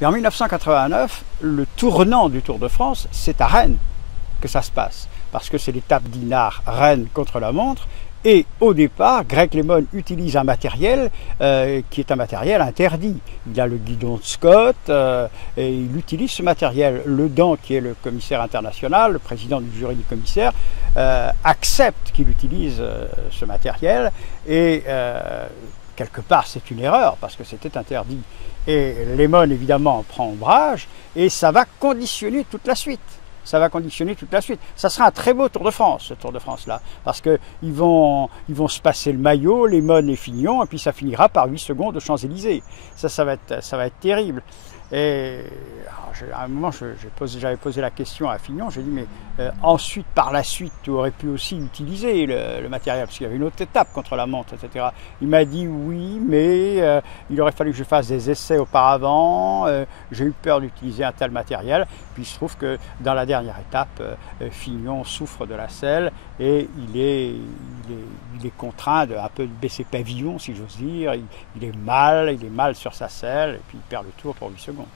Et en 1989, le tournant du Tour de France, c'est à Rennes que ça se passe. Parce que c'est l'étape d'Inard, Rennes contre la montre. Et au départ, Greg LeMond utilise un matériel qui est un matériel interdit. Il a le guidon de Scott et il utilise ce matériel. Le Dan, qui est le commissaire international, le président du jury du commissaire, accepte qu'il utilise ce matériel et quelque part c'est une erreur parce que c'était interdit. Et LeMond évidemment prend ombrage et ça va conditionner toute la suite. Ça va conditionner toute la suite. Ça sera un très beau Tour de France, ce Tour de France-là, parce qu'ils vont se passer le maillot, LeMond et Fignon, et puis ça finira par 8 secondes aux Champs-Élysées. Ça va être terrible. Et à un moment, j'avais posé la question à Fignon, j'ai dit, mais ensuite, par la suite, tu aurais pu aussi utiliser le matériel, parce qu'il y avait une autre étape contre la montre, etc. Il m'a dit oui, mais il aurait fallu que je fasse des essais auparavant, j'ai eu peur d'utiliser un tel matériel, puis il se trouve que dans la dernière étape, Fignon souffre de la selle et il est contraint de un peu baisser pavillon, si j'ose dire, il est mal sur sa selle, et puis il perd le tour pour 8 secondes.